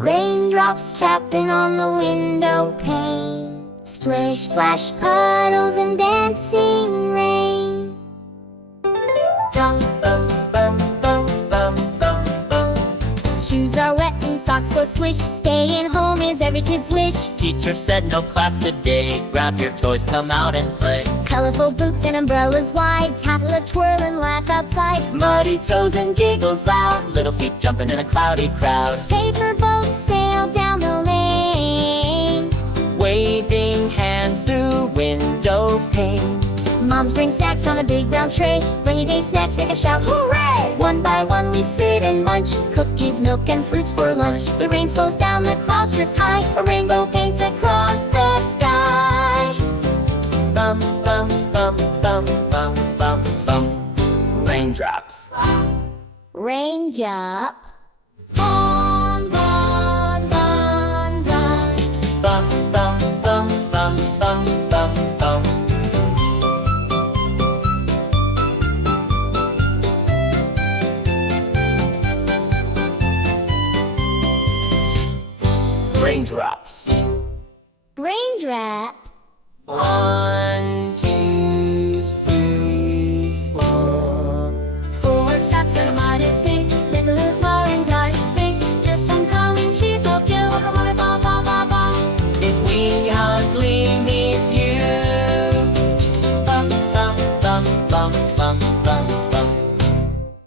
Raindrops tapping on the window pane. Splish, splash, puddles and dancing rain. Bum, bum, bum, bum, bum, bum, bum. Shoes are wet and socks go squish. Staying home is every kid's wish. Teacher said no class today. Grab your toys, come out and play. Colorful boots and umbrellas wide. Toddler twirl and laugh outside. Muddy toes and giggles loud. Little feet jumping in a cloudy crowd. Paper boats sail down the lane. Waving hands through window pane. Moms bring snacks on a big round tray. Rainy day snacks make a shout, hooray! One by one we sit and munch. Cookies, milk, and fruits for lunch. The rain slows down, the clouds drift high. A rainbow paints across the sky. Bum, bum, bum, bum, bum, bum, bum. Raindrops. Raindrop. Bon, bon, bon, bon. Bum, bum, bum, bum, bum, bum, bum. Raindrops. Raindrop. One